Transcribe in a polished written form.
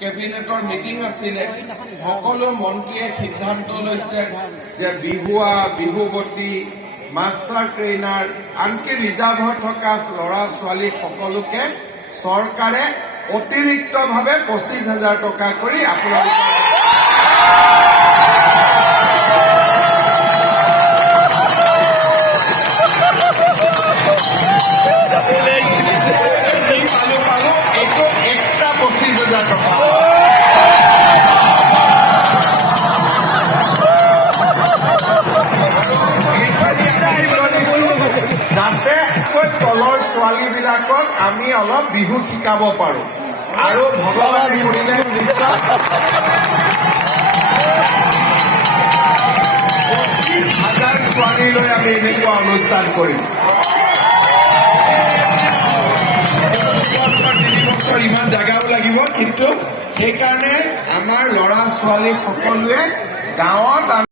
কেবিনেটৰ মিটিং আছিলে সকলো মন্ত্ৰীয়ে সিদ্ধান্ত লৈছে যে বিহুৱা বিহুৱতী মাষ্টাৰ ট্ৰেইনাৰ আনকি ৰিজাৰ্ভ হৈ থকা ল'ৰা ছোৱালী সকলোকে চৰকাৰে অতিৰিক্তভাৱে 25,000 টকা কৰি আপোনালোকৰ তলৰ ছোৱালীবিলাকক আমি অলপ বিহু শিকাব পাৰো আৰু ভগৱানে কৰিলে নিশ্চয় 25,000 ছোৱালীলৈ আমি এনেকুৱা অনুষ্ঠান কৰিম। 3 বছৰ ইমান জাগাও লাগিব, কিন্তু সেইকাৰণে আমাৰ ল'ৰা ছোৱালী সকলোৱে গাঁৱত